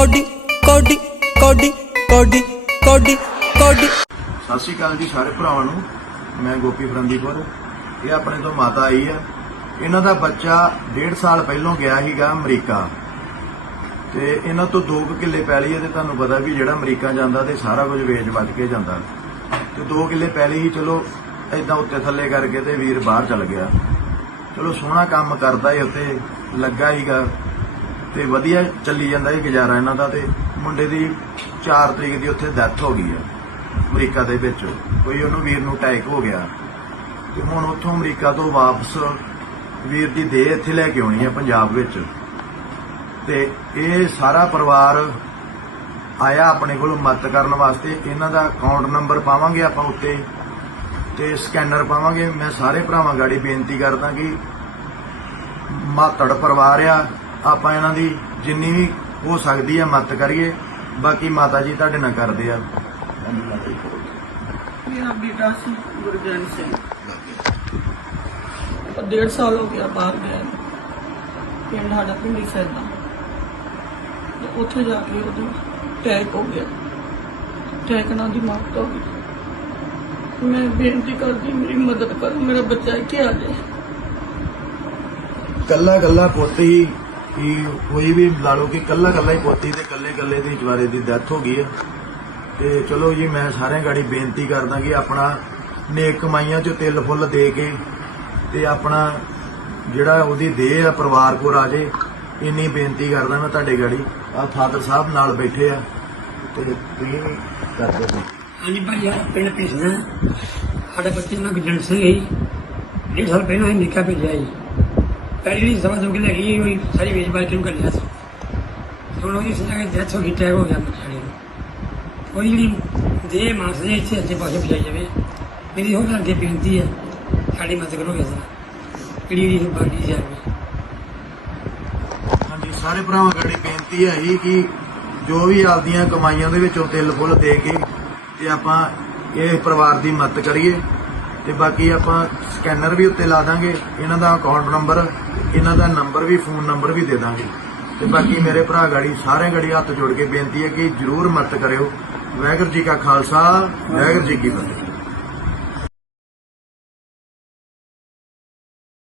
Cody ਕੋਡੀ ਕੋਡੀ ਕੋਡੀ ਕੋਡੀ ਕੋਡੀ। ਸਤਿ ਸ਼੍ਰੀ ਅਕਾਲ ਜੀ ਸਾਰੇ ਭਰਾਵਾਂ ਨੂੰ। ਮੈਂ ਗੋਪੀ ਫਰੰਦੀਪੁਰ। ਇਹ ਆਪਣੇ ਤੋਂ ਮਾਤਾ ਆਈ ਆ। ਇਹਨਾਂ ਦਾ ਬੱਚਾ 1.5 ਸਾਲ ਪਹਿਲਾਂ ਗਿਆ ਸੀਗਾ ਅਮਰੀਕਾ। ਤੇ ਇਹਨਾਂ ਤੋਂ 2 ਕਿੱਲੇ ਪੈਲੀ ਹੈ ਤੇ ਤੁਹਾਨੂੰ ਪਤਾ ਵੀ ਜਿਹੜਾ ਅਮਰੀਕਾ ਜਾਂਦਾ ਤੇ ਸਾਰਾ ਕੁਝ ਵੇਚ ਵੱਜ ਕੇ ਜਾਂਦਾ। ਤੇ 2 ਕਿੱਲੇ ਪੈਲੀ ਹੀ ਚਲੋ ਏਦਾਂ ਉੱਤੇ ਥੱਲੇ ਕਰਕੇ ਤੇ ਵੀਰ ਬਾਹਰ ਚਲ ਗਿਆ। ਚਲੋ ਸੋਹਣਾ ਕੰਮ ਕਰਦਾ ਹੀ ਉੱਤੇ ਲੱਗਾ ਹੀਗਾ ਤੇ ਵਧੀਆ ਚੱਲੀ ਜਾਂਦਾ ਇਹ ਗੁਜ਼ਾਰਾ ਇਹਨਾਂ ਦਾ ਤੇ ਮੁੰਡੇ ਦੀ 4 ਤਰੀਕ ਦੀ ਉੱਥੇ ਡੈਥ ਹੋ ਗਈ ਆ, ਅਮਰੀਕਾ ਦੇ ਵਿੱਚ। ਕੋਈ ਉਹਨੂੰ ਵੀਰ ਨੂੰ ਅਟੈਕ ਹੋ ਗਿਆ। ਤੇ ਹੁਣ ਉੱਥੋਂ ਅਮਰੀਕਾ ਤੋਂ ਵਾਪਸ ਵੀਰ ਦੀ ਦੇਹ ਇੱਥੇ ਲੈ ਕੇ ਆਉਣੀ ਹੈ ਪੰਜਾਬ ਵਿੱਚ। ਤੇ ਇਹ ਸਾਰਾ ਪਰਿਵਾਰ ਆਇਆ ਆਪਣੇ ਕੋਲ ਮਦਦ ਕਰਨ ਵਾਸਤੇ। ਇਹਨਾਂ ਦਾ ਅਕਾਊਂਟ ਨੰਬਰ ਪਾਵਾਂਗੇ ਆਪਾਂ ਉੱਤੇ ਤੇ ਸਕੈਨਰ ਪਾਵਾਂਗੇ। ਮੈਂ ਸਾਰੇ ਭਰਾਵਾਂ ਗਾੜੀ ਬੇਨਤੀ ਕਰਦਾ ਕਿ ਮਾਤੜ ਪਰਿਵਾਰ ਆ ਆਪਾਂ ਇਹਨਾਂ ਦੀ ਜਿੰਨੀ ਵੀ ਹੋ ਸਕਦੀ ਹੈ ਮਦਦ ਕਰੀਏ ਬਾਕੀ ਮਾਤਾ ਜੀ ਤੁਹਾਡੇ ਨਾਲ ਕਰਦੇ ਆ। ਮੇਰਾ ਬੇਟਾ ਸੀ ਗੁਰਜਨ ਸਿੰਘ। ਉਹ ਡੇਢ ਸਾਲ ਹੋ ਗਿਆ ਬਾਹਰ ਗਿਆ। ਨੂੰ। ਪਿੰਡ ਸਾਡਾ ਪਿੰਡੀ ਸੈਦਾ ਤੇ ਉੱਥੇ ਜਾ ਕੇ ਉਹਨੂੰ ਅਟੈਕ ਹੋ ਗਿਆ। ਅਟੈਕ ਨਾਲ ਦੀ ਮੌਤ ਹੋ ਗਈ। ਮੈਂ ਬੇਨਤੀ ਕਰਦੀ ਮੇਰੀ ਮਦਦ ਕਰੋ ਮੇਰਾ ਬੱਚਾ ਇੱਥੇ ਆ ਜਾਏ। ਕੱਲਾ ਕੱਲਾ ਪੁੱਤ ਹੀ ਹੀ ਕੋਈ ਵੀ ਲਾ ਲਓ ਕਿ ਕੱਲਾ ਕੱਲਾ ਹੀ ਪੋਤੀ ਤੇ ਕੱਲੇ ਕੱਲੇ ਦੀ ਜਵਾਰੇ ਦੀ ਡੈਥ ਹੋ ਗਈ ਹੈ ਤੇ ਚਲੋ ਜੀ, ਮੈਂ ਸਾਰਿਆਂ ਗਾੜੀ ਬੇਨਤੀ ਕਰਦਾ ਕਿ ਆਪਣਾ ਨੇਕ ਕਮਾਈਆਂ ਚ ਤਿਲ ਫੁੱਲ ਦੇ ਕੇ ਤੇ ਆਪਣਾ ਜਿਹੜਾ ਉਹਦੀ ਦੇਹ ਆ, ਪਰਿਵਾਰ ਕੋਲ ਆ ਜੇ, ਇੰਨੀ ਬੇਨਤੀ ਕਰਦਾ ਮੈਂ ਤੁਹਾਡੇ ਗਾੜੀ। ਆ ਫਾਦਰ ਸਾਹਿਬ ਨਾਲ ਬੈਠੇ ਆ ਤੇ ਤੁਸੀਂ ਵੀ ਕਰ ਹਾਂਜੀ ਭਾਈ ਆ ਪਿੰਡ ਭੇਜਣਾ। ਸਾਡੇ ਬੱਚੇ ਨਾਲ ਗੁਜਰਨ ਸਿੰਘ ਹੀ ਡੇਢ ਸਾਲ ਪਹਿਲਾਂ ਹੀ ਨਿੱਕਾ ਭੇਜਿਆ ਜੀ। ਪਹਿਲੀ ਵੀ ਸਵਾ ਦੋ ਕਿ ਲੈ ਗਈ ਹੋਈ ਸਾਰੀ ਵੇਚ ਬਾਈ ਕਿਉਂ ਕਰ ਸੀ। ਹੁਣ ਉਹਦੀ ਸਜ਼ਾ ਕੇ ਡੈਥ ਹੋ ਗਈ ਟੈਗ ਹੋ ਗਿਆ ਬੱਚੇ ਨੂੰ। ਉਹਦੀ ਜਿਹੜੀ ਦੇਹ ਮਾਸ ਦੇ ਇੱਥੇ ਅੱਗੇ ਪਾਸੇ ਪਜਾਈ ਜਾਵੇ। ਮੇਰੀ ਹੋਰ ਅੱਗੇ ਬੇਨਤੀ ਹੈ, ਸਾਡੀ ਮਦਦ ਕਰੋ ਇਸ ਕਿਹੜੀ ਜਿਹੜੀ ਬਾਕੀ ਜਾਵੇ ਹਾਂਜੀ, ਸਾਰੇ ਭਰਾਵਾਂ ਗੜੀ ਬੇਨਤੀ ਹੈ ਹੀ ਕਿ ਜੋ ਵੀ ਆਪਦੀਆਂ ਕਮਾਈਆਂ ਦੇ ਵਿੱਚੋਂ ਤਿਲ ਫੁੱਲ ਦੇ ਕੇ ਤੇ ਆਪਾਂ ਇਹ ਪਰਿਵਾਰ ਦੀ ਮਦਦ ਕਰੀਏ। ਤੇ ਬਾਕੀ ਆਪਾਂ ਸਕੈਨਰ ਵੀ ਉੱਤੇ ਲਾ ਦਾਂਗੇ, ਇਹਨਾਂ ਦਾ ਅਕਾਊਂਟ ਨੰਬਰ ਇਹਨਾਂ ਦਾ ਨੰਬਰ ਵੀ ਫੋਨ ਨੰਬਰ ਵੀ ਦੇ ਦਾਂਗੇ। ਤੇ ਬਾਕੀ ਮੇਰੇ ਭਰਾ ਗਾੜੀ ਸਾਰੇ ਗਾੜੀ ਹੱਥ ਜੋੜ ਕੇ ਬੇਨਤੀ ਹੈ ਕਿ ਜਰੂਰ ਮਦਦ ਕਰਿਓ। ਵਾਹਿਗੁਰੂ ਜੀ ਕਾ ਖਾਲਸਾ, ਵਾਹਿਗੁਰੂ ਜੀ ਕੀ ਫਤਿਹ।